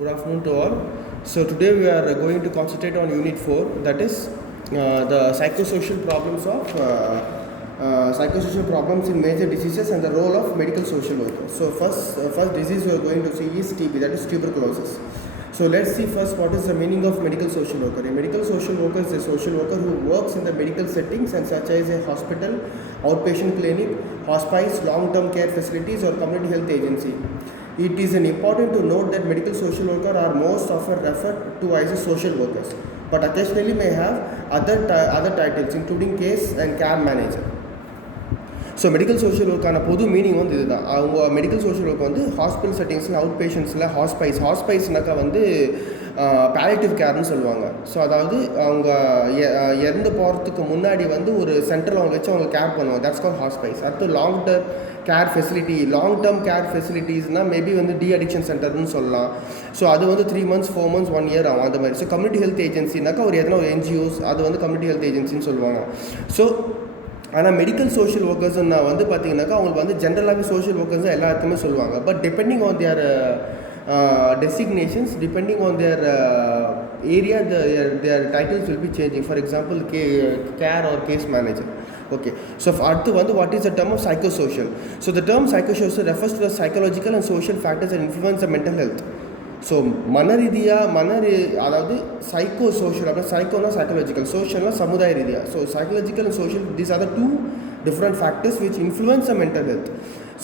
Good afternoon to all. So today we are going to concentrate on Unit 4, that is the psychosocial problems of psychosocial problems in major diseases and the role of medical social workers. So first disease we are going to see is TB, that is tuberculosis. So let's see first what is the meaning of medical social worker. A medical social worker is a social worker who works in the medical settings and such as a hospital, outpatient clinic, hospice, long-term care facilities or community health agency. It is important to note that medical social workers are most often referred to as social workers, but occasionally may have other titles including case and care manager. So medical social ஒர்க்கான பொது meaning வந்து இதுதான். அவங்க medical social work வந்து hospital செட்டிங்ஸில், out பேஷண்ட்ஸில், ஹாஸ்பைஸ்னாக்கா வந்து பேலியேட்டிவ் கேர்னு சொல்லுவாங்க. ஸோ அதாவது அவங்க இறந்து போகிறதுக்கு முன்னாடி வந்து ஒரு சென்டரில் அவங்க வச்சு அவங்க கேர் பண்ணுவாங்க. That's call hospice. அடுத்து லாங் டேர்ம் கேர் ஃபெசிலிட்டிஸ்னால் மேபி வந்து அடிக்ஷன் சென்டர்னு சொல்லலாம். ஸோ அது வந்து 3 months 4 months 1 year ஆகும் அந்த மாதிரி. ஸோ கம்யூனிட்டி ஹெல்த் ஏஜென்சினாக்கா ஒரு எதனா ஒரு NGOs அது வந்து கம்யூனிட்டி ஹெல்த் ஏஜென்சின்னு சொல்லுவாங்க. ஸோ ஆனால் மெடிக்கல் சோஷியல் ஒர்க்கர்ஸ்னா வந்து பார்த்தீங்கன்னாக்கா அவங்களுக்கு வந்து ஜென்ரலாகவே சோஷியல் ஒர்க்கர்ஸ் தான் எல்லாருக்குமே சொல்லுவாங்க. But depending on their designations, depending on their area, their titles will be changing. For example, care or case manager. Okay, so அடுத்து வந்து what is the term of psychosocial? So the term psychosocial refers to the psychological and social factors that influence the mental health. So அதாவது psycho social அப்படின்னா சைக்கோனா psychological, சோஷியல்னா சமுதாய ரீதியாக. So psychological and social, these are the 2 different factors which influence the mental health.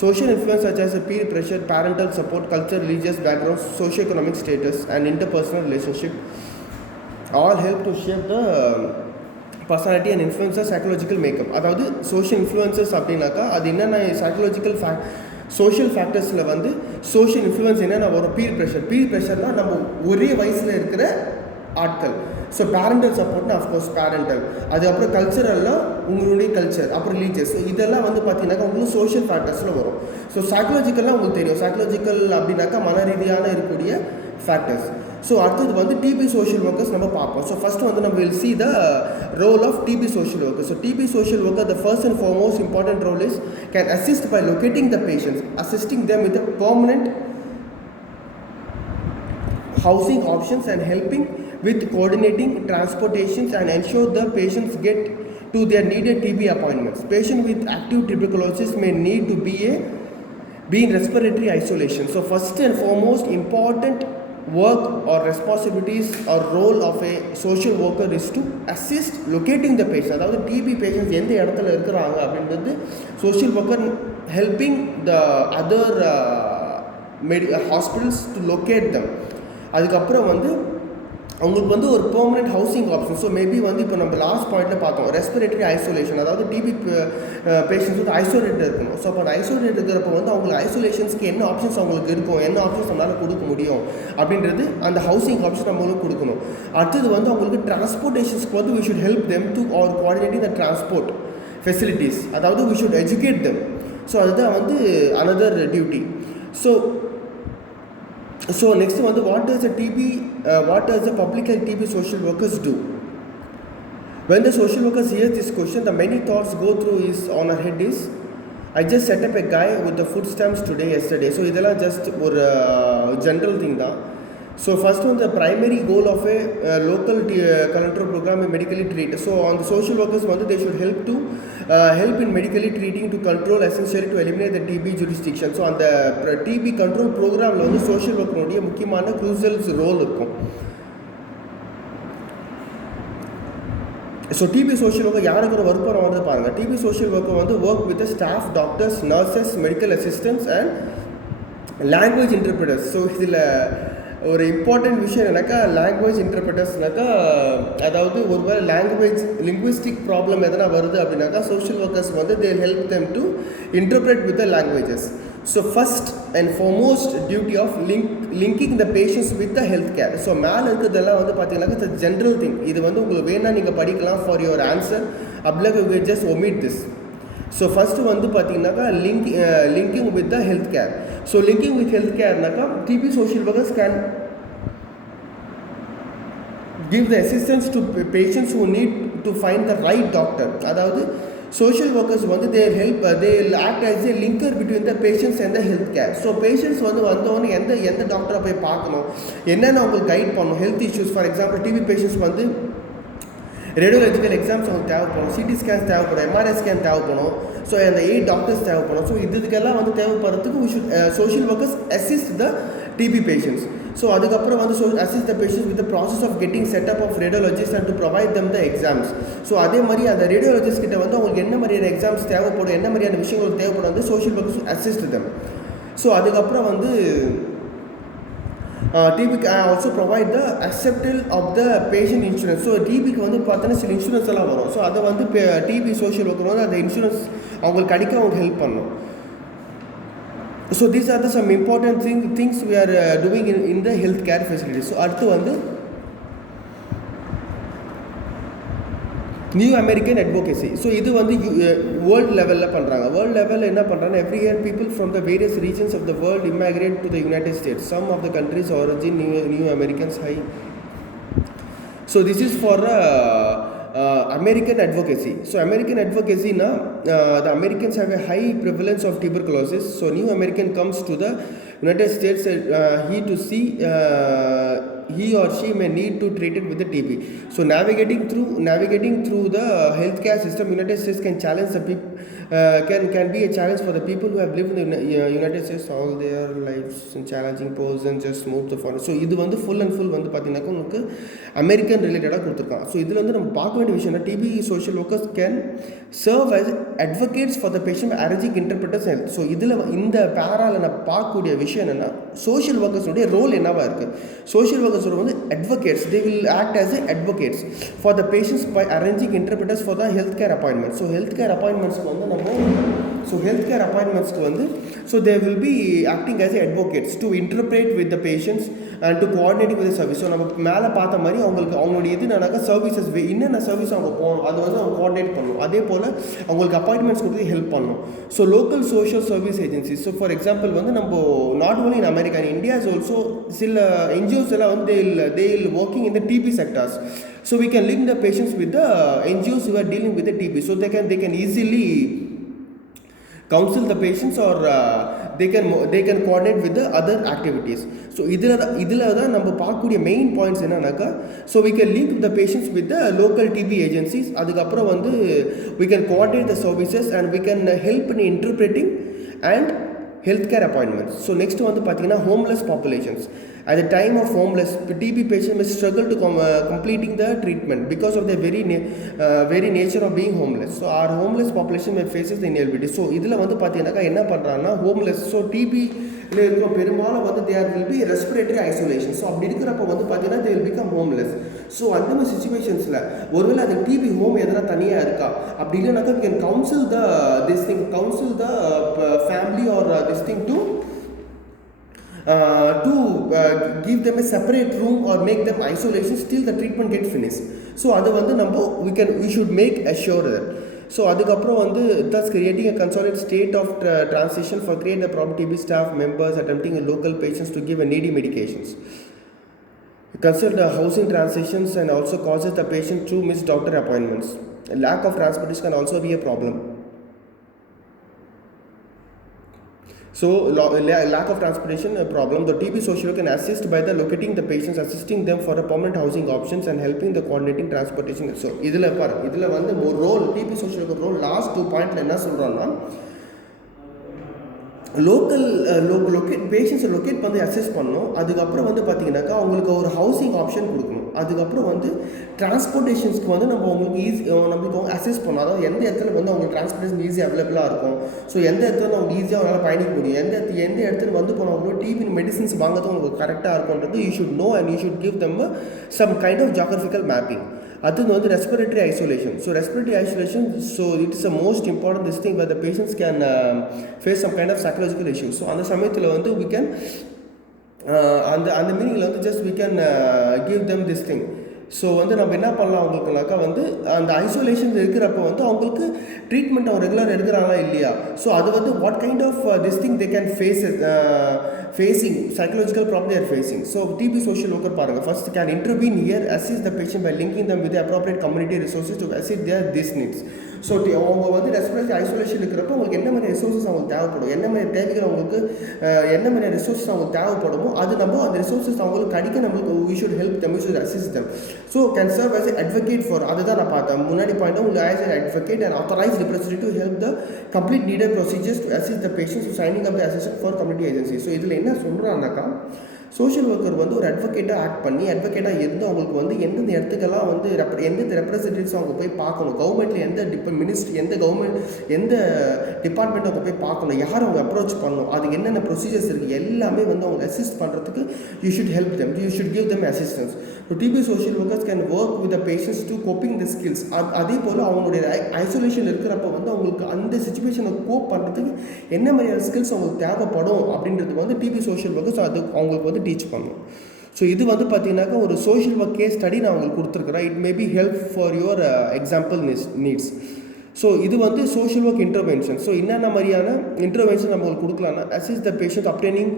Social influence such as peer pressure, parental support, culture, religious background, socio-economic status and interpersonal relationship all help to shape the personality and influence the psychological makeup. அதாவது social influences அப்படின்னாக்கா அது என்னென்ன psychological social ஃபேக்டர்ஸில் வந்து social influence என்னென்ன வரும்? Beer ப்ரெஷர்னால் நம்ம ஒரே வயசில் இருக்கிற ஆட்கள். ஸோ பேரண்டல் சப்போர்ட்னா அஃப்கோர்ஸ் பேரண்டல். அதுக்கப்புறம் கல்ச்சரல்லாம் உங்களுடைய கல்ச்சர், அப்புறம் ரிலீஜியஸ். ஸோ இதெல்லாம் வந்து பார்த்தீங்கன்னாக்கா உங்களுக்கு சோஷியல் ஃபேக்டர்ஸில் வரும். ஸோ சைக்காலஜிக்கல்லாம் உங்களுக்கு தெரியும். சைக்காலஜிக்கல் அப்படின்னாக்கா மன ரீதியான இருக்கக்கூடிய ஃபேக்டர்ஸ். ஸோ அடுத்தது வந்து டிபி சோஷியல் ஒர்க்கர்ஸ் நம்ம பார்ப்போம். ஸோ ஃபஸ்ட்டு வந்து நம்ம will see the role of TB social worker. So TB social worker, the first and foremost important role is can assist by locating the patients, assisting them with the permanent housing options and helping with coordinating transportations and ensure the patients get to their needed TB appointments. Patient with active tuberculosis may need to be in respiratory isolation. So first and foremost important work or responsibilities or role of a social worker is to assist locating the patient. அதாவது TB patients எந்த இடத்துல இருக்கிறாங்க அப்படின்றது social worker helping the other hospitals to locate them. அதுக்கப்புறம் வந்து அவங்களுக்கு வந்து ஒரு permanent housing option. So maybe வந்து இப்போ நம்ம லாஸ்ட் பாயிண்ட்டில் பார்த்தோம் ரெஸ்பிரேட்டரி ஐசோலேஷன், அதாவது டிபி பேஷண்ட்ஸ் வந்து ஐசோலேட் இருக்கணும். ஸோ அப்போ ஐசோலேட் இருக்கிறப்ப வந்து அவங்களுக்கு ஐசோலேஷன்ஸ்க்கு என்ன ஆப்ஷன்ஸ் அவங்களுக்கு இருக்கும், என்ன ஆப்ஷன்ஸ் நம்மளால் கொடுக்க முடியும் அப்படின்றது அந்த ஹவுசிங் ஆப்ஷன் நம்மளுக்கு கொடுக்கணும். அடுத்தது வந்து அவங்களுக்கு டிரான்ஸ்போர்ட்டேஷன்ஸ்க்கு வந்து we should help them to or coordinating the transport facilities, அதாவது we should educate them. So அதுதான் வந்து another duty. So next one, what does the public health TB social workers do? When the social workers hear this question, the many thoughts go through on her head is, I just set up a guy with the food stamps yesterday. So இதெல்லாம் just ஒரு general thing தான். So first one, the primary goal of a local control program is medically treat. So on the social workers they should help in medically treating to control, essentially to eliminate the TB jurisdiction. So on the TB control program வந்து social worker உடைய முக்கியமான crucial role இருக்கும். So TB social worker யாருக்கு work பண்ண வந்து பாருங்கள். TB social worker வந்து work with staff, doctors, nurses, medical assistants and language interpreters. So இதில் ஒரு இம்பார்ட்டண்ட் விஷயம் என்னக்கா லாங்குவேஜ் இன்டர்பிரட்டர்ஸ்னாக்கா, அதாவது ஒருவேளை லிங்குவிஸ்டிக் ப்ராப்ளம் எதனா வருது அப்படின்னாக்கா சோஷியல் ஒர்க்கர்ஸ் வந்து they help them to interpret with the languages. So first and foremost duty of linking the patients with the health care. So மேலே இருக்கிறதெல்லாம் வந்து பார்த்தீங்கன்னாக்கா இட்ஸ் ஜென்ரல் திங். இது வந்து உங்களுக்கு வேணா நீங்கள் படிக்கலாம் ஃபார் யுவர் ஆன்சர், அப்படின்னா you just omit this. So first வந்து பார்த்தீங்கன்னாக்கா linking with the health care. So linking with health கேர்னாக்கா TB social workers can give the assistance to patients who need to find the right doctor. அதாவது social workers வந்து they will help, they will act as a linker between the patients and the health care. So patients வந்து வந்தவொடனே எந்த டாக்டரை போய் பார்க்கணும், என்னென்ன அவங்களுக்கு கைட் பண்ணணும், health issues for example TB patients வந்து ரேடியோலஜிக்கல் எக்ஸாம்ஸ் அவங்களுக்கு தேவைப்படும், சிடி ஸ்கேன்ஸ் தேவைப்படும், எம்ஆர்ஐ ஸ்கேன் தேவைப்படும், ஸோ அந்த 8 டாக்டர்ஸ் தேவைப்படும். ஸோ இதுக்கெல்லாம் வந்து தேவைப்படுறதுக்கு we should social workers assist the TB patients. So அதுக்கப்புறம் வந்து assist the patients with the process of getting set up of radiologists and to provide them the exams. So அதே மாதிரி அந்த ரேடியோலஜிஸ்ட் கிட்ட வந்து அவங்களுக்கு என்ன மாதிரியான எக்ஸாம்ஸ் தேவைப்படும், என்ன மாதிரியான விஷயங்கள் தேவைப்படும் வந்து social workers assist them. So அதுக்கப்புறம் வந்து TB can also provide the acceptance of the patient insurance. So டிபிக்கு வந்து பார்த்தோன்னா சில இன்சூரன்ஸ் எல்லாம் வரும். ஸோ அதை வந்து டிபி சோஷியல் ஒர்க்கர் வந்து அந்த இன்சூரன்ஸ் அவங்களுக்கு கிடைக்க அவங்க ஹெல்ப் பண்ணணும். So these are the some important things we are doing in the health care facilities. So அடுத்து வந்து நியூ அமெரிக்கன் அட்வொகேசி. ஸோ இது வந்து வேர்ல்டு லெவலில் பண்ணுறாங்க. வேர்ல்டு லெவலில் என்ன பண்ணுறாங்கன்னா every year people from the various regions of the world immigrate to the United States. Some of the countries origin new Americans high. So this is for American advocacy. So American advocacy na the Americans have a high prevalence of tuberculosis. So new American comes to the United States, he or she may need to treat it with the TB. So navigating through the healthcare system, United States can challenge the people, can be a challenge for the people who have lived in the United States all their lives in challenging pose and just move the foreign. So இது வந்து full and full வந்து பார்த்தீங்கன்னாக்கா உங்களுக்கு American ரிலேட்டடாக கொடுத்துருக்காங்க. So இதில் வந்து நம்ம பார்க்க வேண்டிய விஷயம்னா TB social workers can serve as advocates for the patient arranging interpreters health. So இதில் இந்த பேராவில் நான் பார்க்கக்கூடிய விஷயம் என்னென்னா சோஷியல் ஒர்க்கர்ஸுடைய ரோல் என்னவாக இருக்குது. சோஷியல் ஒர்க்கர்ஸோட வந்து advocates, they will act as advocates for the patients by arranging interpreters for the healthcare appointments. So healthcare appointments வந்து healthcare appointments வந்து so they will be acting as advocates to interpret with the patients and to coordinate with the service. So நம்ம மேலே பார்த்த மாதிரி அவங்களுடைய இது என்னன்னாக்கா services என்னென்ன சர்வீஸ் அவங்க போகணும் அது வந்து அவங்க கோஆர்டினேட் பண்ணணும். அதே போல் அவங்களுக்கு அப்பாயின்மெண்ட்ஸ் கொடுத்து ஹெல்ப் பண்ணணும். So local social service agencies. So for example வந்து நம்ம not only in America, in India is also சில என்ஜிஓஸ் எல்லாம் வந்து they will working in the TB sectors. So we can link the patients with the NGOs who are dealing with the TB. So they can easily counsel the patients or they can coordinate with the other activities. So இதில் தான் நம்ம பார்க்கக்கூடிய main points என்னன்னாக்கா so we can link the patients with the local TB agencies. அதுக்கப்புறம் வந்து we can coordinate the services and we can help in interpreting and healthcare appointments. So next வந்து பார்த்தீங்கன்னா homeless populations. At the time of homeless, TB patients may struggle to completing the treatment because of the very nature of being homeless. So our homeless population may faces the inability. So இதில் வந்து பார்த்தீங்கன்னாக்கா என்ன பண்ணுறாங்கன்னா homeless. So டிபியில் இருக்கிற பெரும்பாலும் வந்து there will be respiratory isolation. So அப்படி இருக்கிறப்ப வந்து பார்த்தீங்கன்னா they will become homeless. So அந்த மாதிரி சுச்சுவேஷன்ஸில் ஒருவேளை அது டிபி ஹோம் எதனா தனியாக இருக்கா அப்படி இல்லைனாக்கா we can counsel the family or this thing to give them a separate room or make them isolation till the treatment get finished. So அது வந்து நம்ம we should make assure that. So அதுக்கப்புறம் வந்து thus creating a consolidated state of transition for create the proper TB staff members attempting local patients to give a needy medications. Consider the housing transitions and also causes the patient to miss doctor appointments. A lack of transportation can also be a problem. So lack of transportation a problem. The TB social worker can assist by the locating the patients, assisting them for a permanent housing options and helping the coordinating transportation. So இதில் வந்து ஒரு role TB social worker role last 2 பாயிண்ட்ல என்ன சொல்கிறோன்னா பேஷண்ட்ஸை locate பண்ணி assess பண்ணணும். அதுக்கப்புறம் வந்து பார்த்தீங்கன்னாக்கா அவங்களுக்கு ஒரு ஹவுசிங் ஆப்ஷன் கொடுக்கணும். அதுக்கப்புறம் வந்து டிரான்ஸ்போர்ட்டேஷன்ஸ்க்கு வந்து நம்மளுக்கு அசஸ் பண்ணணும். அதாவது எந்த இடத்துல வந்து அவங்களுக்கு டிரான்ஸ்போர்ட்டேஷன் ஈஸியாக அவைலபிளாக இருக்கும். ஸோ எந்த இடத்துல அவங்க ஈஸியாக அவங்களால பயணிக்க முடியும், எந்த இடத்துல வந்து போனவங்களோ டிபி மெடிசின்ஸ் வாங்கிறது உங்களுக்கு கரெக்டாக இருக்கும்ன்றது you should know and you should give them some kind of geographical mapping. அது வந்து respiratory isolation. So respiratory isolation so it is a most important this thing where the patients can face some kind of psychological issues. So அந்த சமயத்தில் வந்து we can அந்த மீனிங்கில் வந்து just we can give them this thing. So வந்து நம்ம என்ன பண்ணலாம் அவங்களுக்குனாக்கா வந்து அந்த ஐசோலேஷன் இருக்கிறப்ப வந்து அவங்களுக்கு ட்ரீட்மெண்ட் அவங்க ரெகுலர் எடுக்கிறாங்களா இல்லையா. ஸோ அது வந்து what kind of this thing they can face facing psychological problem they are facing. So TB social worker பாருங்க first can intervene here, assist the patient by linking them with the appropriate community resources to assist their these needs. So அவங்க வந்து respiratory isolation இருக்கிறப்போ உங்களுக்கு என்ன மாதிரி resources அவங்களுக்கு தேவைப்படும், என்ன மாதிரி தேவைகள் அவங்களுக்கு என்ன மாதிரி ரிசோர்ஸஸ் அவங்களுக்கு தேவைப்படுமோ அது நம்ம அந்த ரிசோர்ஸஸ் அவங்களுக்கு கிடைக்க நம்மளுக்கு we should help them, we should assist them. So can serve as an advocate for, அதுதான் நான் பார்த்தேன் முன்னாடி பாயிண்ட், உங்களுக்கு as an advocate and authorized representative to help the complete needed procedures to assist the patients to signing up the assessment for community agency. So இதில் என்ன சொல்கிறாங்கனாக்கா social worker வந்து ஒரு அட்வொகேட்டாக act பண்ணி அட்வொகேட்டாக இருந்து அவங்களுக்கு வந்து எந்தெந்த இடத்துக்கெல்லாம் வந்து எந்தெந்த ரெப்ரஸன்டேட்டிவ்ஸ் அவங்க போய் பார்க்கணும், கவர்மெண்ட்டில் எந்த மினிஸ்ட்ரி எந்த கவர்மெண்ட் எந்த டிபார்ட்மெண்ட் அவங்க போய் பார்க்கணும், யார் அவங்க அப்ரோச் பண்ணணும், அதுக்கு என்னென்ன ப்ரொசீஜர்ஸ் இருக்குது எல்லாமே வந்து அவங்க அசிஸ்ட் பண்ணுறதுக்கு you should help them, you should give them assistance. So TB social workers can work with the patients to coping the skills. அதே போல் அவங்களுடைய ஐசோலேஷன் இருக்கிறப்ப வந்து அவங்களுக்கு அந்த சுச்சுவேஷனை கோப் பண்ணுறதுக்கு என்ன மாதிரியான ஸ்கில்ஸ் அவங்களுக்கு தேவைப்படும் அப்படின்றது வந்து டிபி சோஷியல் ஒர்க்கர்ஸ் அது அவங்களுக்கு வந்து டீச் பண்ணணும். ஸோ இது வந்து பார்த்தீங்கன்னாக்கா ஒரு சோஷியல் ஒர்க் கேஸ் ஸ்டடி நான் உங்களுக்கு கொடுத்துருக்குறேன். It may be help for your example needs. So இது வந்து சோஷியல் ஒர்க் இன்டர்வென்ஷன். ஸோ என்னென்ன மாதிரியான இன்டர்வென்ஷன் நம்மளுக்கு கொடுக்கலாம்னா assist the patient obtaining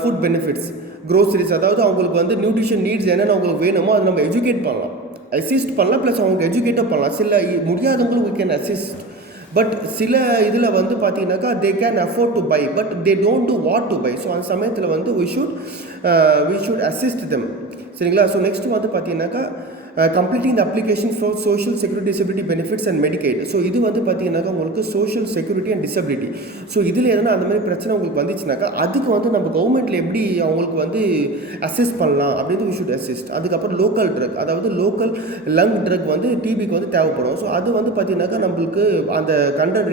food benefits, groceries, அதாவது அவங்களுக்கு வந்து நியூட்ரிஷன் நீட்ஸ் என்னென்ன அவங்களுக்கு வேணுமோ அதை நம்ம எஜுகேட் பண்ணலாம், அசிஸ்ட் பண்ணலாம், ப்ளஸ் அவங்களுக்கு எஜுகேட்டும் பண்ணலாம். சில முடியாதவங்களுக்கு we can assist. பட் சில இதில் வந்து பார்த்தீங்கன்னாக்கா they can afford to buy but they don't do what to buy. So அந்த சமயத்தில் வந்து we should assist them. சரிங்களா? ஸோ நெக்ஸ்ட் வந்து பார்த்தீங்கன்னாக்கா completing the application for social security disability benefits and Medicaid. So இது வந்து பார்த்தீங்கன்னாக்கா உங்களுக்கு social security and disability. So இதில் எதனா அந்த மாதிரி பிரச்சனை உங்களுக்கு வந்துச்சுனாக்கா அதுக்கு வந்து நம்ம கவர்மெண்ட்டில் எப்படி அவங்களுக்கு வந்து அசிஸ்ட் பண்ணலாம் அப்படின்னு we should assist. அதுக்கப்புறம் லோக்கல் ட்ரக், அதாவது லோக்கல் லங் ட்ரக் வந்து டிபிக்கு வந்து தேவைப்படும். ஸோ அது வந்து பார்த்தீங்கன்னாக்கா நம்மளுக்கு அந்த கண்டென்ட்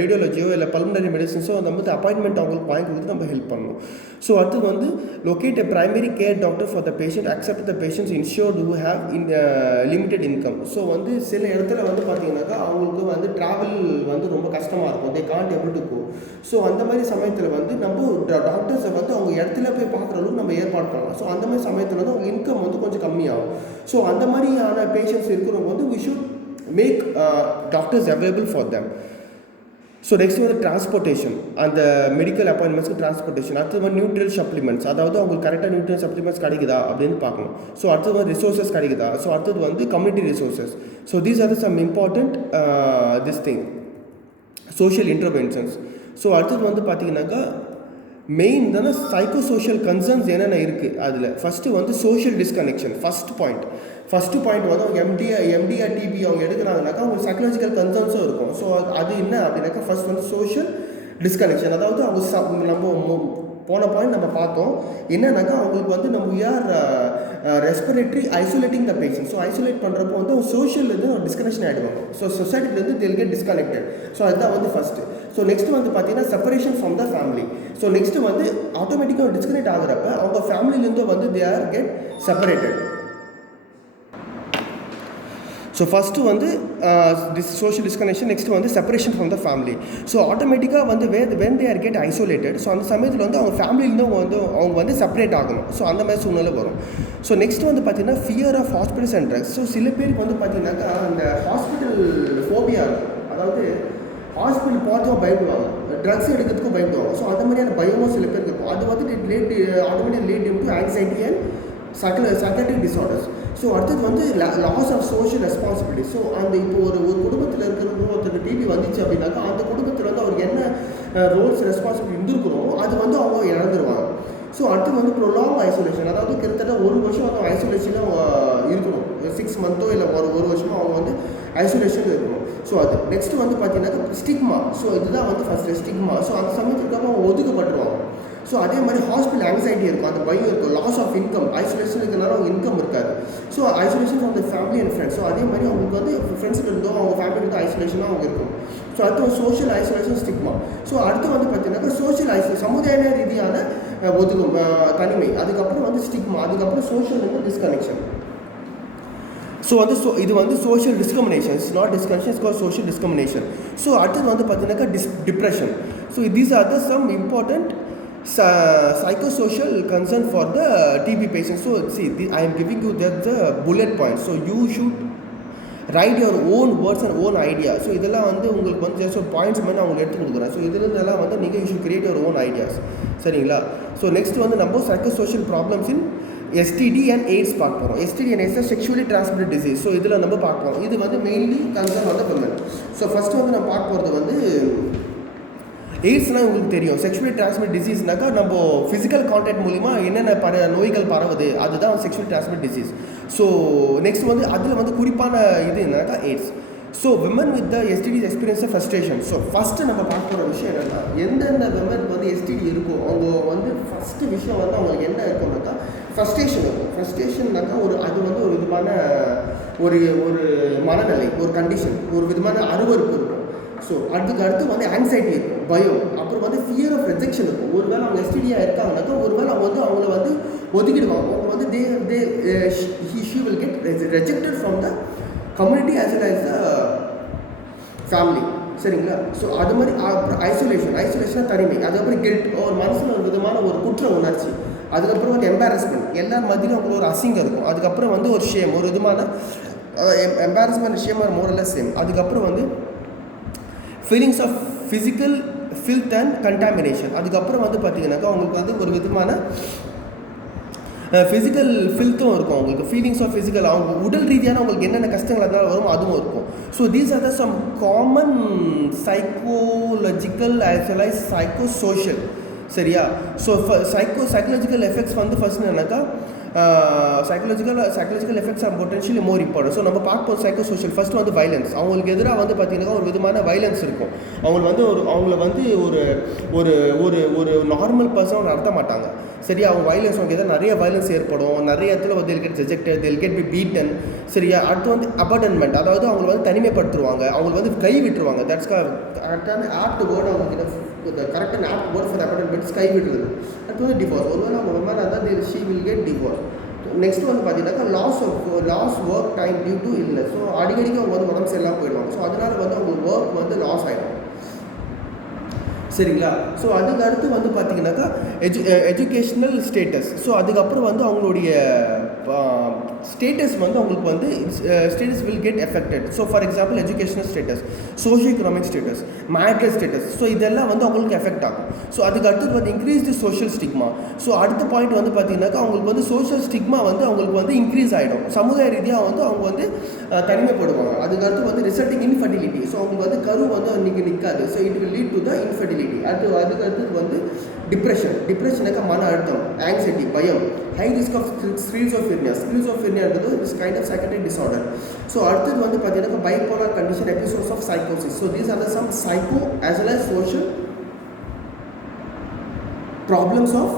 ரேடியோலஜியோ இல்லை பல்மனரி மெடிசன்ஸோ நம்ம வந்து அப்பாயின்மெண்ட் அவங்களுக்கு வாங்கி கொடுத்து நம்ம ஹெல்ப் பண்ணணும். ஸோ அடுத்தது வந்து locate a primary care doctor for the patient, accept the patients insured who have limited income. So வந்து சில இடத்துல வந்து பார்த்தீங்கன்னாக்கா அவங்களுக்கு வந்து ட்ராவல் வந்து ரொம்ப கஷ்டமாக இருக்கும், they can't able to go. So அந்த மாதிரி சமயத்தில் வந்து நம்ம டாக்டர்ஸை வந்து அவங்க இடத்துல போய் பார்க்குற அளவுக்கு நம்ம ஏற்பாடு பண்ணலாம். ஸோ அந்த மாதிரி சமயத்தில் வந்து அவங்க இன்கம் வந்து கொஞ்சம் கம்மியாகும். ஸோ அந்த மாதிரியான பேஷண்ட்ஸ் இருக்கிறவங்க வந்து we should make doctors available for them. So next வந்து டிரான்ஸ்போர்ட்டேஷன், அந்த மெடிக்கல் அப்பாயின்மெண்ட்ஸ்க்கு டிரான்ஸ்போர்ட்டேஷன். அடுத்தது வந்து நியூட்ரியல் சப்ளிமெண்ட்ஸ், அதாவது அவங்களுக்கு கரெக்டாக நியூட்ரியல் சப்ளிமெண்ட்ஸ் கிடைக்குதா அப்படின்னு பார்க்கணும். ஸோ அடுத்தது வந்து ரிசோர்ஸஸ் கிடைக்குதா. ஸோ அடுத்தது வந்து community resources. So these are some important this thing social interventions. So அடுத்தது வந்து பார்த்தீங்கன்னாக்கா மெயின் தானே சைக்கோ சோஷியல் கன்சர்ன்ஸ் என்னென்ன இருக்குது அதில். ஃபஸ்ட்டு வந்து சோஷியல் டிஸ்கனெக்ஷன். ஃபஸ்ட்டு பாயிண்ட் வந்து அவங்க எம்டிஆர் டிபி அவங்க எடுக்கிறாங்கனாக்கா அவங்களுக்கு சைக்கலாஜிக்கல் கன்சர்ன்ஸும் இருக்கும். ஸோ அது என்ன அப்படின்னாக்கா ஃபஸ்ட் வந்து சோஷியல் டிஸ்கனெக்ஷன், அதாவது அவங்க நம்ம போன பாயிண்ட் நம்ம பார்த்தோம் என்னன்னாக்கா அவங்களுக்கு வந்து நம்ம respiratory isolating the patient. So isolate பண்ணுறப்போ வந்து அவங்க சோஷியல்லேருந்து டிஸ்கனெக்ஷன் ஆகிடுவாங்க. ஸோ சொசைட்டிலேருந்து they'll get disconnected. ஸோ அதுதான் வந்து ஃபஸ்ட்டு. ஸோ நெக்ஸ்ட் வந்து பார்த்தீங்கன்னா separation from the family. So next வந்து ஆட்டோமேட்டிக்காக டிஸ்கனெக்ட் ஆகிறப்ப அவங்க ஃபேமிலிலேருந்து வந்து they are get separated. So first வந்து சோஷியல் டிஸ்கனெக்ஷன், நெக்ஸ்ட் வந்து separation from the family. So ஆட்டோமேட்டிக்காக வந்து when they are get isolated, so அந்த சமயத்தில் வந்து அவங்க ஃபேமிலியிலேருந்து அவங்க வந்து செப்பரேட் ஆகணும். ஸோ அந்த மாதிரி சூழ்நிலை வரும். ஸோ நெக்ஸ்ட் வந்து பார்த்தீங்கன்னா fear of hospitals and drugs. So சில பேருக்கு வந்து பார்த்தீங்கன்னாக்கா அந்த ஹாஸ்பிட்டல் ஃபோபியா இருக்கும், அதாவது ஹாஸ்பிட்டல் போகிறதுக்கும் பயப்படுவாங்க, ட்ரக்ஸ் எடுக்கிறதுக்கும் பயப்படுவாங்க. ஸோ அந்த மாதிரியான பயமும் சில பேருக்கு இருக்கும். அது வந்து automatic lead to anxiety and psychiatric disorders. So அடுத்தது வந்து loss of social responsibility. So அந்த இப்போ ஒரு குடும்பத்தில் ஒருத்தருக்கு டிபி வந்துச்சு அப்படின்னாக்கா அந்த குடும்பத்தில் வந்து அவருக்கு என்ன ரோல்ஸ் ரெஸ்பான்சிபிலிட்டி இருந்திருக்கிறோமோ அது வந்து அவங்க இழந்துருவாங்க. ஸோ அடுத்தது வந்து ப்ரொலாங் ஐசோலேஷன், அதாவது கிட்டத்தட்ட 1 வருஷம் வந்து ஐசோலேஷனாக இருக்கணும், 6 மந்த்தோ இல்லை ஒரு வருஷமோ அவங்க வந்து ஐசோலேஷன் இருக்கணும். ஸோ அது நெக்ஸ்ட் வந்து பார்த்தீங்கன்னா ஸ்டிக்மா. ஸோ இதுதான் வந்து ஃபஸ்ட்டு ஸ்டிக்மா. ஸோ அந்த சமயத்துக்கு அப்புறம் அவங்க ஒதுக்கப்பட்டுருவாங்க. ஸோ அதே மாதிரி ஹாஸ்பிட்டல் ஆங்ஸைட்டி இருக்கும், அந்த பயம் இருக்கும், லாஸ் ஆஃப் இன்கம், ஐசோலேஷன் இருக்கிறனால அவங்க இன்கம் இருக்காது. So isolation from the family and friends. So அதே மாதிரி அவங்களுக்கு வந்து ஃப்ரெண்ட்ஸுக்கு இருந்தோ அவங்க ஃபேமிலிக்கு ஐசோலேஷனாக அவங்க இருக்கும். ஸோ அடுத்து சோஷியல் ஐசோலேஷன் ஸ்டிக்மா. ஸோ அடுத்து வந்து பார்த்தீங்கன்னாக்கா சோஷியல் சமுதாய ரீதியான ஒதுக்கும் தனிமை, அதுக்கப்புறம் வந்து ஸ்டிக்மா, அதுக்கப்புறம் சோஷியல் வந்து டிஸ்கனெக்ஷன். ஸோ வந்து இது வந்து social discrimination, it's not disconnection, it's called social discrimination. So அடுத்தது வந்து பார்த்தீங்கன்னாக்கா depression. So these are the some important psychosocial concern for the TB patients. So see, I am giving you the bullet points. So you should right your own words and own idea. So இதெல்லாம் வந்து உங்களுக்கு வந்து just ஒரு points மாதிரி நான் உங்களுக்கு எடுத்து கொடுக்குறேன். ஸோ இதுலேருந்தெல்லாம் வந்து நீங்கள் you should create your own ideas. சரிங்களா? ஸோ நெக்ஸ்ட் வந்து நம்ம psycho social problems in STD and AIDS பார்க்க போகிறோம். STD and AIDS sexually transmitted disease. So இதில் நம்ம பார்க்க போகிறோம். இது வந்து மெயின்லி கன்சர்ன் வந்து விமன். ஸோ ஃபஸ்ட்டு வந்து நம்ம பார்க்க போகிறது வந்து எய்ட்ஸ்னால் உங்களுக்கு தெரியும், செக்ஷுவலி டிரான்ஸ்மிட் டிசீஸ்னாக்கா நம்ம ஃபிசிக்கல் கான்டாக்ட் மூலிமா என்னென்ன நோய்கள் பரவுது அதுதான் sexually transmit disease. So next வந்து அதில் வந்து குறிப்பான இது என்னன்னாக்கா AIDS. So women with the STDs experience frustration. So first நம்ம பார்க்க போகிற விஷயம் என்னென்னா, எந்தெந்த விமன் வந்து STD இருக்கோ அவங்க வந்து ஃபஸ்ட்டு விஷயம் வந்து அவங்களுக்கு என்ன இருக்கும்னாக்கா ஃப்ரஸ்ட்ரேஷன் இருக்கும். ஃப்ரஸ்ட்ரேஷன்னாக்கா அது வந்து ஒரு விதமான ஒரு மனநிலை, ஒரு கண்டிஷன், ஒரு விதமான அருவருப்பு இருக்கும். ஸோ அடுத்து வந்து ஆங்ஸைட்டி இருக்கும், பயம், அப்புறம் வந்து ஃபியர் ஆஃப் ரிஜெக்ஷன் இருக்கும். ஒருவேளை அவங்க STDயாக இருக்காங்கனாக்கா ஒருவேளை அவங்க வந்து அவங்கள வந்து ஒதுக்கிடுவாங்க. அவங்க வந்து she will get rejected from the community as well as the family. சரிங்களா? ஸோ அது மாதிரி அப்புறம் ஐசோலேஷனாக தனிமை, அதுக்கப்புறம் கில்ட், ஒரு மனசில் ஒரு விதமான ஒரு குற்ற உணர்ச்சி, அதுக்கப்புறம் வந்து எம்பாரஸ்மெண்ட், எல்லார் மத்தியிலும் அவங்களுக்கு ஒரு அசிங்கம் இருக்கும், அதுக்கப்புறம் வந்து ஒரு ஷேம், ஒரு விதமான embarrassment, shame or morals same, அதுக்கப்புறம் வந்து feelings of physical filth and contamination, அதுக்கப்புறம் வந்து பார்த்திங்கனாக்கா அவங்களுக்கு வந்து ஒரு விதமான ஃபிசிக்கல் ஃபில்த்தும் இருக்கும், அவங்களுக்கு ஃபீலிங்ஸ் ஆஃப் ஃபிசிக்கல், அவங்க உடல் ரீதியான அவங்களுக்கு என்னென்ன கஷ்டங்கள் இருந்தாலும் வரும் அதுவும் இருக்கும். So these are the some common psychological as well as psycho social. சரியா? ஸோ சைக்கலாஜிக்கல் எஃபெக்ட்ஸ் வந்து ஃபர்ஸ்ட் என்னன்னாக்கா psychological effects are potentially more important. So நம்ம பார்ப்போம் சைக்கோ சோஷியல். ஃபஸ்ட்டு வந்து வைலன்ஸ். அவங்களுக்கு எதிராக வந்து பார்த்திங்கன்னா ஒரு விதமான வைலன்ஸ் இருக்கும். அவங்கள வந்து ஒரு நார்மல் பர்சன் நடத்த மாட்டாங்க. சரியா? அவங்க வைலன்ஸ், அவங்க எதாவது நிறைய வைலன்ஸ் ஏற்படும், நிறைய இடத்துல வந்து they'll get rejected, they'll get be beaten. சரியா? அடுத்து வந்து abandonment, அதாவது அவங்களை வந்து தனிமைப்படுத்துவாங்க, அவங்களை வந்து கை விட்டுருவாங்க. தட்ஸ் கரெக்டான ஆப்ட் வேர்டு, அவங்க கரெக்டான ஆப்ட் வேர்ட் ஃபார் abandonment கை விடுறது. அடுத்து வந்து டிவோர்ஸ். ஒருவேளை அவங்க மேலே இருந்தால் she will get divorce. Next வந்து பார்த்தீங்கன்னாக்கா loss work time due to illness. So அடிக்கடிக்கு அவங்க வந்து உடம்பு சரியில்லாமல் போயிடுவாங்க. ஸோ அதனால் வந்து அவங்க ஒர்க் வந்து லாஸ் ஆகிடும். சரிங்களா? ஸோ அதுக்கு அடுத்து வந்து பார்த்திங்கனாக்கா எஜுகேஷ்னல் ஸ்டேட்டஸ். ஸோ அதுக்கப்புறம் வந்து அவங்களுடைய ஸ்டேட்டஸ் வந்து அவங்களுக்கு வந்து status will get affected. So for example educational status, socio economic status, marital status. So இதெல்லாம் வந்து அவங்களுக்கு எஃபெக்ட் ஆகும். ஸோ அதுக்கு அடுத்தது வந்து increase the social stigma. So அடுத்த பாயிண்ட் வந்து பார்த்திங்கனாக்கா அவங்களுக்கு வந்து சோஷியல் ஸ்டிக்மா வந்து அவங்களுக்கு வந்து இன்க்ரீஸ் ஆகிடும். சமுதாய ரீதியாக வந்து அவங்க வந்து தனிமைப்படுவாங்க. அதுக்கு அடுத்து வந்து ரிசல்ட்டிங் இன்ஃபர்டிலிட்டி. ஸோ அவங்களுக்கு வந்து கரு வந்து அன்றைக்கி நிற்காது. So it will lead to the infertility. அதுக்கு அடுத்தது வந்து டிப்ரெஷனுக்கு மன அழுத்தம், ஆங்ஸைட்டி, பயம், ஹை ரிஸ்க் ஆஃப் ஸ்கிசோஃப்ரினியான்றது is kind of psychiatric disorder. So அடுத்தது வந்து பார்த்தீங்கன்னா பைபோலார் கண்டிஷன், எபிசோட்ஸ் ஆஃப் சைக்கோசிஸ். So these are the some psycho as well as social problems of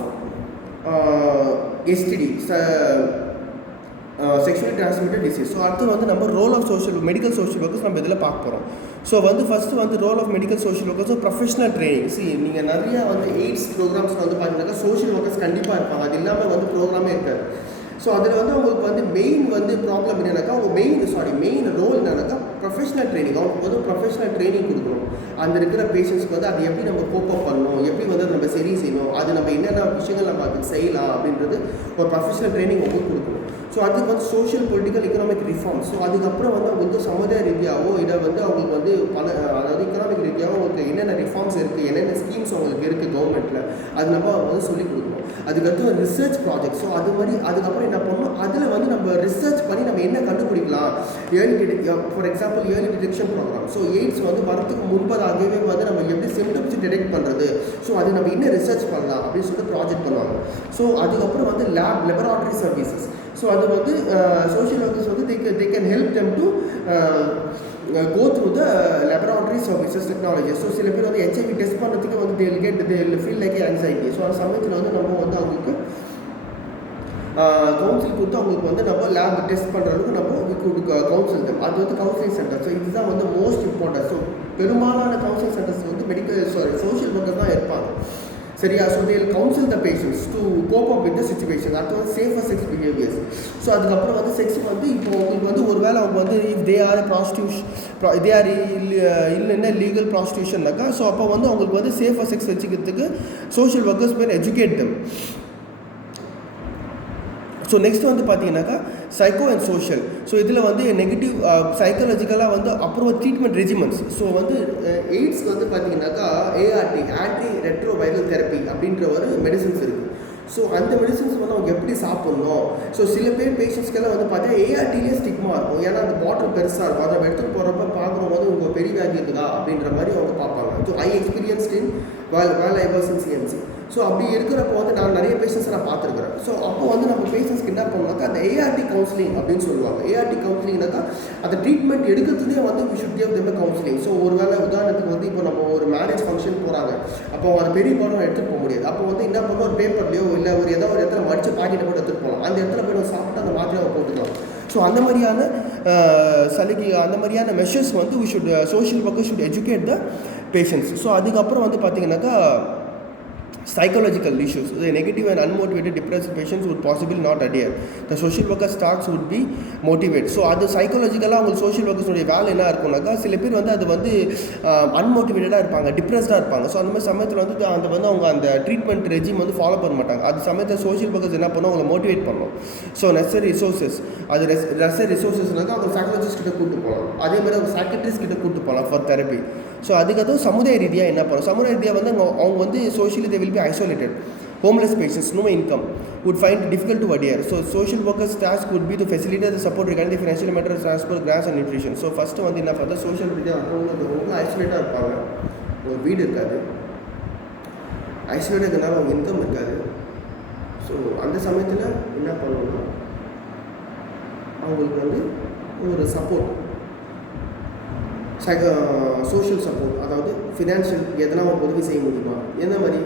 STD, sexually transmitted disease. So அடுத்து வந்து நம்ம role of medical social workers நம்ம இதில் பார்க்க போகிறோம். ஸோ வந்து ஃபஸ்ட்டு வந்து role of medical social workers professional training. நீங்கள் நிறையா வந்து எய்ட்ஸ் ப்ரோக்ராம்ஸ் வந்து பார்த்தீங்கன்னாக்கா சோஷியல் ஒர்க்கர்ஸ் கண்டிப்பாக இருப்பாங்க. அது இல்லாமல் வந்து ப்ரோக்ராமே இருக்காது. ஸோ அதில் வந்து அவங்களுக்கு வந்து மெயின் வந்து ப்ராப்ளம் என்னன்னாக்கா அவங்க மெயின் ரோல் என்னன்னாக்கா ப்ரொஃபஷனல் ட்ரைனிங். அவங்களுக்கு வந்து ப்ரொஃபஷனல் ட்ரைனிங் கொடுக்கணும். அந்த இருக்கிற பேஷண்ட்ஸ்க்கு வந்து அது எப்படி நம்ம கோப்பப் பண்ணணும், எப்படி வந்து நம்ம சரி செய்யணும், அது நம்ம என்னென்ன விஷயங்கள் நம்ம அதுக்கு செய்யலாம் அப்படின்றது ஒரு ப்ரொஃபஷனல் ட்ரைனிங் அவங்களுக்கு கொடுக்கணும். ஸோ அதுக்கு வந்து social, political, economic reform. So அதுக்கப்புறம் வந்து அவங்களுக்கு சமுதாய ரீதியாகவோ இதை வந்து அவங்களுக்கு வந்து அதாவது எக்கனாமிக் ரீதியாகவும் அவங்களுக்கு என்னென்ன ரிஃபார்ம்ஸ் இருக்குது, என்னென்ன ஸ்கீம்ஸ் அவங்களுக்கு இருக்குது கவர்மெண்ட்டில், அது நம்ம வந்து சொல்லிக் கொடுக்கணும். அதுக்கடுத்து ஒரு ரிசர்ச் ப்ராஜெக்ட். ஸோ அது மாதிரி அதுக்கப்புறம் என்ன பண்ணணும், அதில் வந்து நம்ம ரிசர்ச் பண்ணி நம்ம என்ன கண்டுபிடிக்கலாம். For example early detection program. So AIDS வந்து வரத்துக்கு முன்பதாகவே வந்து நம்ம எப்படி சிம்டம்ஸ் டிடெக்ட் பண்ணுறது, ஸோ அது நம்ம என்ன ரிசர்ச் பண்ணலாம் அப்படின்னு சொல்லிட்டு ப்ராஜெக்ட் பண்ணுவாங்க. ஸோ அதுக்கப்புறம் வந்து லெபராட்டரி சர்வீசஸ். ஸோ அது வந்து சோஷியல் ஒர்க்கர்ஸ் வந்து they can help them to go through the laboratory services technology. So சில பேர் வந்து HIV டெஸ்ட் பண்ணுறதுக்கு வந்து they'll feel like anxiety. So அந்த சமயத்தில் வந்து நம்ம வந்து அவங்களுக்கு கவுன்சில் கொடுத்து அவங்களுக்கு வந்து நம்ம லேப் டெஸ்ட் பண்ணுற அளவுக்கு நம்ம கவுன்சில் தான். அது வந்து கவுன்சிலிங் சென்டர். ஸோ இதுதான் வந்து மோஸ்ட் இம்பார்ட்டன்ட். ஸோ பெரும்பாலான கவுன்சிலிங் சென்டர்ஸ் வந்து சோஷியல் ஒர்க்கர் தான் இருப்பாங்க. சரியா? So they will counsel the patients to cope up with the situation. அது வந்து safer sex behaviors. ஸோ அதுக்கப்புறம் வந்து செக்ஸ் வந்து இப்போ உங்களுக்கு வந்து ஒரு வேளை அவங்க வந்து if they are இல்லைன்னா லீகல் ப்ராஸ்டியூஷன்னாக்கா, ஸோ அப்போ வந்து அவங்களுக்கு வந்து சேஃபர் செக்ஸ் வச்சுக்கிறதுக்கு சோஷியல் ஒர்க்கர்ஸ் மேல் எஜுகேட் them. ஸோ நெக்ஸ்ட் வந்து பார்த்தீங்கன்னாக்கா சைக்கோ அண்ட் சோஷியல். ஸோ இதில் வந்து நெகட்டிவ் சைக்காலஜிக்கலாக வந்து அப்புறம் ட்ரீட்மெண்ட் ரெஜிமெண்ட்ஸ். ஸோ வந்து எய்ட்ஸ் வந்து பார்த்தீங்கன்னாக்கா ART, anti retro viral therapy அப்படின்ற ஒரு மெடிசன்ஸ் இருக்குது. ஸோ அந்த மெடிசன்ஸ் வந்து அவங்க எப்படி சாப்பிட்ணும். ஸோ சில பேர் பேஷண்ட்ஸ்க்கெல்லாம் வந்து பார்த்தா ஏஆர்டிலே ஸ்டிக்மா இருக்கும். ஏன்னா அந்த பாட்டில் பெருசாக இருக்கும், அதை எடுத்துகிட்டு போகிறப்ப பார்க்கும்போது உங்கள் பெரிய வியாதி இருக்குதா அப்படின்ற மாதிரி அவங்க பார்ப்பாங்க. So I experienced in while I was in CMC. So அப்படி இருக்கிறப்போ வந்து நான் நிறைய பேஷண்ட்ஸை நான் பார்த்துருக்குறேன். ஸோ அப்போ வந்து நம்ம பேஷண்ட்ஸ்க்கு என்ன பண்ணுவாங்க, அந்த ஏஆர்டி கவுன்சிலிங் அப்படின்னு சொல்லுவாங்க. ஏஆர்டி கவுன்சிலிங்னாக்கா அந்த ட்ரீட்மெண்ட் எடுக்கிறதுலேயே வந்து we should give them counselling. So ஒரு வேளை உதாரணத்துக்கு வந்து இப்போ நம்ம ஒரு மேரேஜ் ஃபங்க்ஷன் போகிறாங்க, அப்போ அது பெரிய படம் எடுத்துகிட்டு போக முடியாது. அப்போ வந்து என்ன பண்ணுவோம், ஒரு பேப்பர்லையோ இல்லை ஒரு ஏதோ ஒரு இடத்துல மடித்து பாக்கெட்டை போட்டு எடுத்துகிட்டு போகலாம். அந்த இடத்துல போய் நம்ம சாப்பிட்டு அந்த மாத்திரை அவங்க போட்டுக்கலாம். ஸோ அந்த மாதிரியான சலுகை, அந்த மாதிரியான மெஷர்ஸ் வந்து we should social worker should educate the patients. So அதுக்கப்புறம் வந்து பார்த்தீங்கன்னாக்கா psychological issues. The negative and unmotivated depressed patients would possibly not adhere. The social worker starts would be motivated. So அது சைக்காலஜிக்கலாக அவங்க சோஷியல் ஒர்க்கர்ஸுடைய வேலை என்ன இருக்கும்னாக்கா, சில பேர் வந்து அது வந்து அன்மோட்டிவேட்டடாக இருப்பாங்க, டிப்ரெஸ்டாக இருப்பாங்க. ஸோ அந்த மாதிரி சமயத்தில் வந்து அந்த வந்து அவங்க அந்த ட்ரீட்மெண்ட் ரெஜிம் வந்து ஃபாலோ பண்ண மாட்டாங்க. அது சமயத்தில் சோஷியல் ஒர்க்கர்ஸ் என்ன பண்ணணும், அவங்களை மோட்டிவேட் பண்ணணும். ஸோ நெசசரி ரிசோர்ஸஸ், அது நெசசரி ரிசோர்ஸஸ்னாக்கா அவங்க சைக்காலஜிஸ்ட் கிட்ட கூப்பிட்டு போகலாம், அதே மாதிரி அவங்க சைக்கட்ரிஸ்ட் கிட்ட கூப்பிட்டு போகலாம் ஃபார் தெரப்பி. ஸோ அதுக்கப்புறம் சமுதாய ரீதியாக என்ன பண்ணணும், சமுதாய ரீதியாக வந்து அவங்க வந்து socially they will be isolated. Homeless patients, no income, would find it difficult to adhere. So social workers' task would be to facilitate the support regarding the financial matters, transport, grants and nutrition. So first வந்து என்ன பார்த்தா social ரீதியாக அவங்க ஐசோலேட்டாக இருப்பாங்க, ஒரு வீடு இருக்காது, ஐசோலேட்டாக இருக்கிறதுனால அவங்க இன்கம் இருக்காது. ஸோ அந்த சமயத்தில் என்ன பண்ணணும்னா அவங்களுக்கு வந்து ஒரு சப்போர்ட், சோஷியல் சப்போர்ட், அதாவது ஃபினான்ஷியல் எதனா ஒரு உதவி செய்ய முடியுமா, எந்த மாதிரி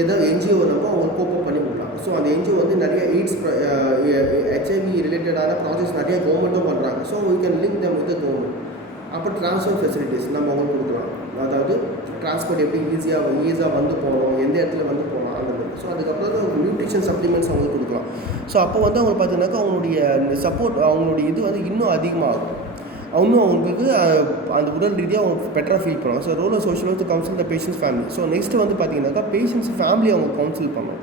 ஏதாவது என்ஜிஓ நம்ம அவங்க கோப்பப் பண்ணி கொடுக்கலாம். ஸோ அந்த என்ஜிஓ வந்து நிறைய எய்ட்ஸ் ஹெச்ஐவி ரிலேட்டடான ப்ராஜெக்ட்ஸ் நிறைய கவர்மெண்ட்டும் பண்ணுறாங்க. So we can link them with the government. அப்போ ட்ரான்ஸ்போர்ட் ஃபெசிலிட்டிஸ் நம்ம அவங்களுக்கு கொடுக்கலாம், அதாவது டிரான்ஸ்போர்ட் எப்படி ஈஸியாக வந்து போகணும், எந்த இடத்துல வந்து போகலாம் அந்த மாதிரி. ஸோ அதுக்கப்புறம் நியூட்ரிஷன் சப்ளிமெண்ட்ஸ் அவங்களுக்கு கொடுக்கலாம். ஸோ அப்போ வந்து அவங்க பார்த்தீங்கன்னாக்கா அவங்களுடைய சப்போர்ட், அவங்களுடைய இது வந்து இன்னும் அதிகமாகும், இன்னும் அவங்களுக்கு அந்த உடல் ரீதியாக அவங்க பெட்டராக ஃபீல் பண்ணுவாங்க. So role of social work counsel the patients family. So next வந்து பார்த்தீங்கன்னாக்கா பேஷண்ட்ஸ் ஃபேமிலி அவங்க கவுன்சில் பண்ணணும்.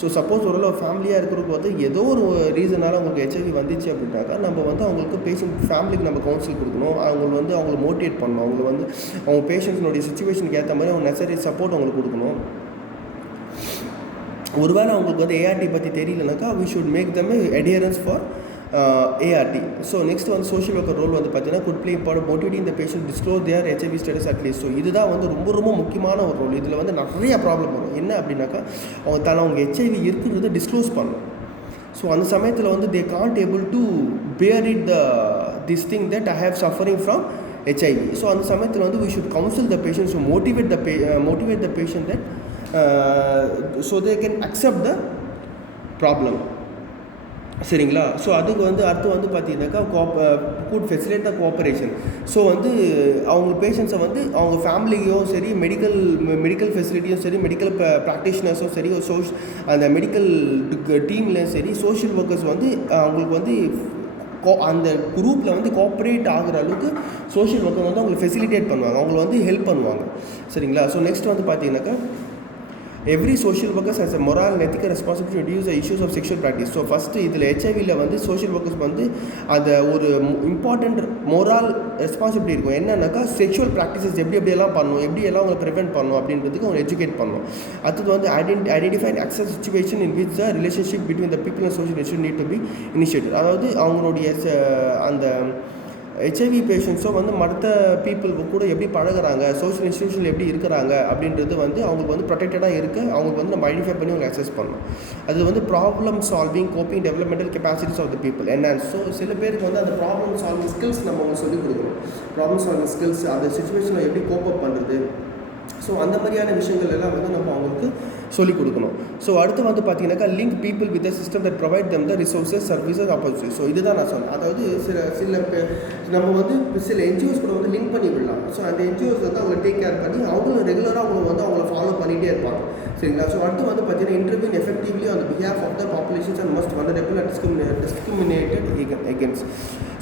ஸோ சப்போஸ் ஒரு ஃபேமிலியாக இருக்கிறதுக்கு வந்து ஏதோ ஒரு ரீசனால் அவங்களுக்கு ஹெச்ஐவி வந்துச்சு அப்படின்னாக்கா நம்ம வந்து அவங்களுக்கு பேஷண்ட் ஃபேமிலிக்கு நம்ம கவுன்சில் கொடுக்கணும், அவங்களுக்கு வந்து அவங்களை மோட்டிவேட் பண்ணணும், அவங்களுக்கு வந்து அவங்க பேஷண்ட்ஸினுடைய சுச்சுவேஷனுக்கு ஏற்ற மாதிரி அவங்க நெசசரி சப்போர்ட் அவங்களுக்கு கொடுக்கணும். ஒருவேளை அவங்களுக்கு வந்து ஏஆர்டி பற்றி தெரியலனாக்கா we should make them adherence for ART. So next வந்து சோஷியல் ஒர்க்கர் ரோல் வந்து பார்த்தீங்கன்னா could play important motivating the patient disclose their HIV status at least. So இதுதான் வந்து ரொம்ப ரொம்ப முக்கியமான ஒரு ரோல். இதில் வந்து நிறைய ப்ராப்ளம் வரும். என்ன அப்படின்னாக்கா அவங்க ஹெச்ஐவி இருக்குங்கிறத டிஸ்க்ளோஸ் பண்ணணும். ஸோ அந்த சமயத்தில் வந்து they can't able to bear it this thing that I have suffering from HIV. So அந்த சமயத்தில் வந்து we should counsel the patient, so motivate the patient that so they can accept the problem. சரிங்களா? So அதுக்கு வந்து அடுத்து வந்து பார்த்தீங்கன்னாக்கா good facilitate the cooperation. So வந்து அவங்க பேஷண்ட்ஸை வந்து அவங்க ஃபேமிலியும் சரி, மெடிக்கல் ஃபெசிலிட்டியும் சரி, மெடிக்கல் ப்ராக்டிஷனர்ஸும் சரி, அந்த மெடிக்கல் டீம்லேயும் சரி, சோஷியல் ஒர்க்கர்ஸ் வந்து அவங்களுக்கு வந்து அந்த குரூப்பில் வந்து கோஆப்ரேட் ஆகிற அளவுக்கு சோஷியல் ஒர்க்கர் வந்து அவங்களை ஃபெசிலிட்டேட் பண்ணுவாங்க, அவங்களை வந்து ஹெல்ப் பண்ணுவாங்க. சரிங்களா? ஸோ நெக்ஸ்ட் வந்து பார்த்தீங்கன்னாக்கா every social workers has a moral and ethical responsibility to reduce the issues of sexual practice. So first இதில் ஹெச்ஐவியில் வந்து சோஷியல் ஒர்க்கர்ஸ் வந்து அதை ஒரு இம்பார்ட்டண்ட் மோரல் ரெஸ்பான்சிபிலிட்டி இருக்கும். என்னன்னாக்கா செக்ஷுவல் ப்ராக்டிசஸ் எப்படியெல்லாம் பண்ணணும், எப்படியெல்லாம் அவங்க ப்ரிவென்ட் பண்ணணும் அப்படின்றதுக்கு அவங்க எஜுகேட் பண்ணணும். அடுத்தது வந்து identify and access situation in which the relationship between the people and social issue need to be initiated. அதாவது அவங்களுடைய அந்த ஹெச்ஐவி பேஷண்ட்ஸும் வந்து மற்ற பீப்புள் கூட எப்படி பழகிறாங்க, சோஷியல் இன்ஸ்டியூஷனில் எப்படி இருக்கிறாங்க அப்படின்றது வந்து அவங்களுக்கு வந்து ப்ரொடெக்டடாக இருக்க அவங்களுக்கு வந்து நம்ம ஐடென்டிஃபை பண்ணி அவங்க அக்சஸ் பண்ணணும். அது வந்து problem solving, coping, developmental capacities of the people enhance. So சில பேருக்கு வந்து அந்த ப்ராப்ளம் சால்விங் ஸ்கில்ஸ் நம்ம அவங்க சொல்லிக் கொடுக்கணும். ப்ராப்ளம் சால்விங் ஸ்கில்ஸ், அந்த சுச்சுவேஷனை எப்படி கோப்பப் பண்ணுறது, ஸோ அந்த மாதிரியான விஷயங்கள் எல்லாம் வந்து நம்ம அவங்களுக்கு சொல்லிக் கொடுக்கணும். ஸோ அடுத்து வந்து பார்த்தீங்கன்னாக்கா link people with the system that provide them the resources, services, opportunity. So இதுதான் நான் சொன்னேன். அதாவது நம்ம வந்து சில என்ஜிஓஸ் கூட வந்து லிங்க் பண்ணி விடலாம். ஸோ அந்த என்ஜிஓஸ் வந்து அவங்க டேக் கேர் பண்ணி அவங்களும் ரெகுலராக அவங்களை ஃபாலோ பண்ணிகிட்டே இருப்பாங்க. சரிங்களா? ஸோ அடுத்து வந்து பார்த்தீங்கன்னா இன்டர்வியூ எஃபெக்டிவ்லி அந்த behalf of the populations and most vulnerable and discriminated against.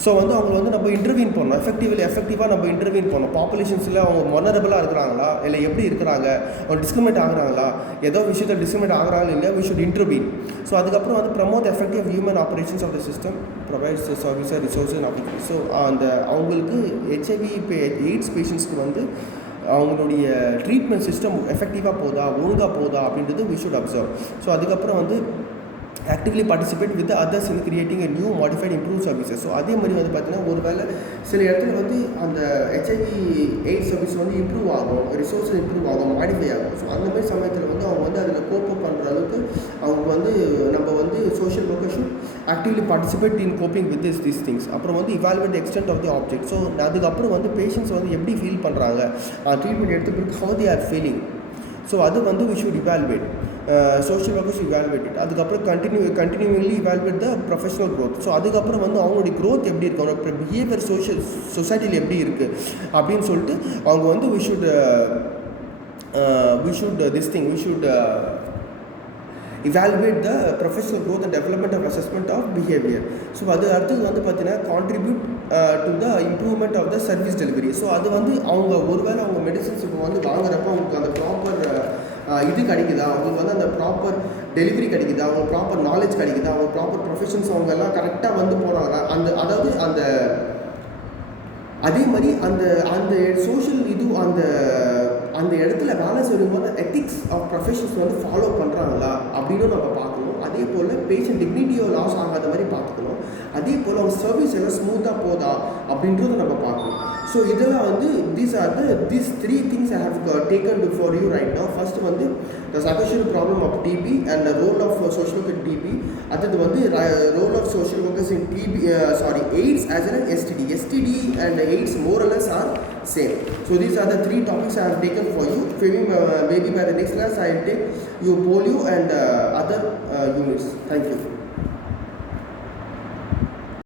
So வந்து அவங்களை வந்து நம்ம இன்டர்வீன் பண்ணணும், எஃபெக்டிவாக நம்ம இன்டர்வீன் பண்ணணும். பாப்புலேஷன்ஸில் அவங்க வல்னரபிளாக இருக்கிறாங்களா, இல்லை எப்படி இருக்கிறாங்க, அவங்க டிஸ்கிரிமினேட் ஆகுறாங்களா, ஏதோ விஷயத்தில் டிஸ்கிரிமினேட் ஆகுறாங்களா இல்லையா, வி ஷுட் இன்டர்வீன். ஸோ அதுக்கப்புறம் வந்து promote effective human operations of the system, provides service resources and application. So அந்த அவங்களுக்கு ஹெச்ஐவி எய்ட்ஸ் பேஷண்ட்ஸ்க்கு வந்து அவங்களுடைய ட்ரீட்மெண்ட் சிஸ்டம் எஃபெக்டிவாக போதா, ஒழுங்காக போதா அப்படின்றது வி ஷுட் அப்சர்வ். ஸோ அதுக்கப்புறம் வந்து actively participate with others in creating a new modified improve services. So அதே மாதிரி வந்து பார்த்தீங்கன்னா ஒரு வேளை சில இடத்துல வந்து அந்த ஹெச்ஐவி எய்ட்ஸ் சர்வீஸ் வந்து இம்ப்ரூவ் ஆகும், ரிசோர்ஸ் இம்ப்ரூவ் ஆகும், மாடிஃபை ஆகும். ஸோ அந்த மாதிரி சமயத்தில் வந்து அவங்க வந்து அதில் கோப்பப் பண்ணுற அளவுக்கு அவங்க வந்து நம்ம வந்து சோஷியல் ஒர்க்கர்ஷிப் actively participate in coping with these things. அப்புறம் வந்து evaluate extent of the object. So அதுக்கப்புறம் வந்து பேஷண்ட்ஸ் வந்து எப்படி ஃபீல் பண்ணுறாங்க, ட்ரீட்மெண்ட் எடுத்து பிறகு how they are feeling. So அது வந்து we should evaluate, social workers evaluate it. அதுக்கப்புறம் continuously evaluate the professional growth. So அதுக்கப்புறம் வந்து அவங்களுடைய க்ரோத் எப்படி இருக்குது, அவங்களோட பிஹேவியர் சொசைட்டியில் எப்படி இருக்குது அப்படின்னு சொல்லிட்டு அவங்க வந்து we should evaluate the professional growth and development of assessment of behavior. So அது அடுத்தது வந்து பார்த்தீங்கன்னா contribute to the improvement of the service delivery. So அது வந்து அவங்க ஒருவேளை அவங்க மெடிசன்ஸ் இப்போ வந்து வாங்குறப்போ அவங்களுக்கு அந்த ப்ராப்பர் இது கிடைக்குதா, அவங்களுக்கு வந்து அந்த ப்ராப்பர் டெலிவரி கிடைக்குதா, அவங்க ப்ராப்பர் நாலேஜ் கிடைக்குதா, அவங்க ப்ராப்பர் ப்ரொஃபஷன்ஸ் அவங்க எல்லாம் கரெக்டாக வந்து போகிறாங்களா, அதாவது அதே மாதிரி அந்த சோஷியல் அந்த இடத்துல வேலை செய்யும்போது எத்திக்ஸ் ஆஃப் ப்ரொஃபஷன்ஸ் வந்து ஃபாலோ பண்ணுறாங்களா அப்படின்னு நம்ம பார்க்கணும். அதே போல் பேஷண்ட் டிக்னிட்டியோ லாஸ் ஆகாத மாதிரி பார்த்துக்கணும். அதே போல் அவங்க சர்வீஸ் எல்லாம் ஸ்மூத்தாக போதா அப்படின்றத நம்ம பார்க்கணும். ஸோ இதெல்லாம் வந்து these three things I have taken for you right now. First வந்து the psychosocial problem of TB and the role of social worker in TB. அடுத்தது வந்து role of social workers in AIDS as well as STD and AIDS more or less are same. So these are the three topics I have taken for you. Maybe by the next class I will take you polio and other units. Thank you.